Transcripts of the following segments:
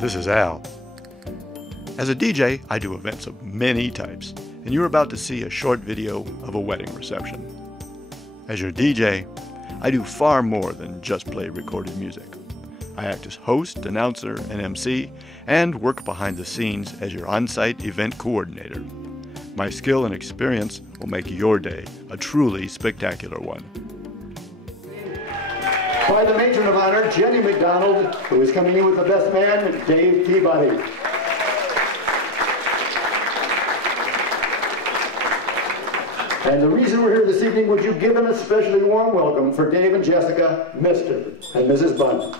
This is Al. As a DJ, I do events of many types, and you're about to see a short video of a wedding reception. As your DJ, I do far more than just play recorded music. I act as host, announcer, and MC, and work behind the scenes as your on-site event coordinator. My skill and experience will make your day a truly spectacular one. By the matron of honor, Jenny McDonald, who is coming in with the best man, Dave Peabody. And the reason we're here this evening, would you give an especially warm welcome for Dave and Jessica, Mr. and Mrs. Bunn.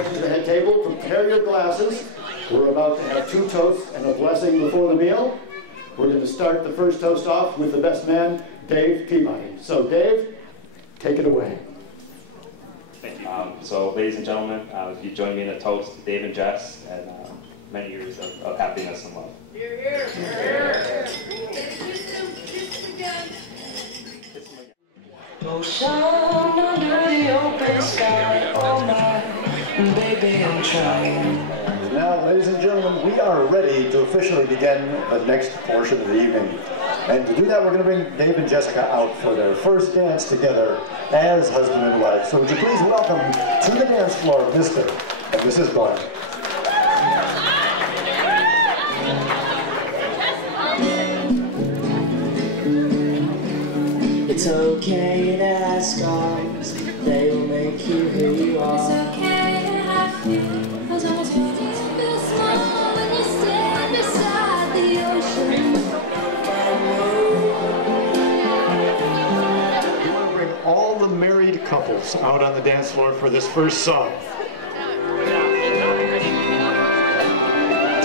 To the head table, prepare your glasses. We're about to have 2 toasts and a blessing before the meal. We're going to start the first toast off with the best man, Dave Peabody. So Dave, take it away. Thank you. So ladies and gentlemen, if you join me in a toast to Dave and Jess and many years of happiness and love. Here, here, here. Go shine under the open sky, oh my, baby, I'm trying. Now, ladies and gentlemen, we are ready to officially begin the next portion of the evening. And to do that, we're going to bring Dave and Jessica out for their first dance together as husband and wife. So would you please welcome to the dance floor, Mr. and Mrs. Bunn. It's okay to have scars, they'll make you who you are. It's okay to have fear, cause I was ready to feel small when you stand beside the ocean. We want to bring all the married couples out on the dance floor for this first song.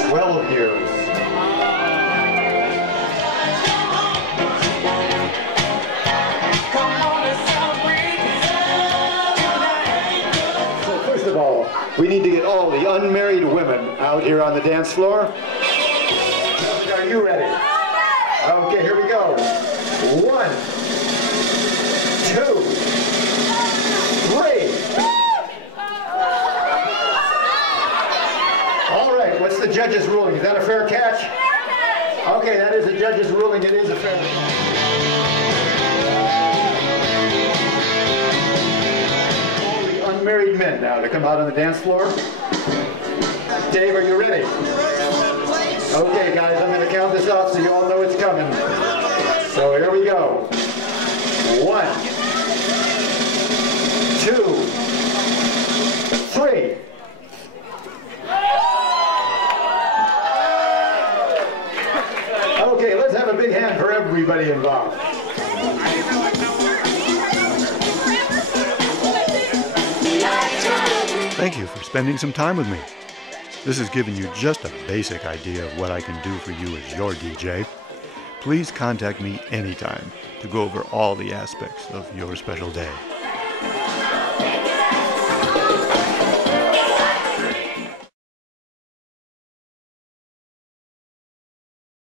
12 years. First of all, we need to get all the unmarried women out here on the dance floor. Are you ready? Okay, here we go. 1, 2, 3. All right, what's the judge's ruling? Is that a fair catch? Okay, that is the judge's ruling. It is a fair catch. Unmarried men now to come out on the dance floor. Dave, are you ready? Okay, guys, I'm going to count this out so you all know it's coming. So here we go. 1, 2, 3. Okay, let's have a big hand for everybody involved. Thank you for spending some time with me. This has given you just a basic idea of what I can do for you as your DJ. Please contact me anytime to go over all the aspects of your special day.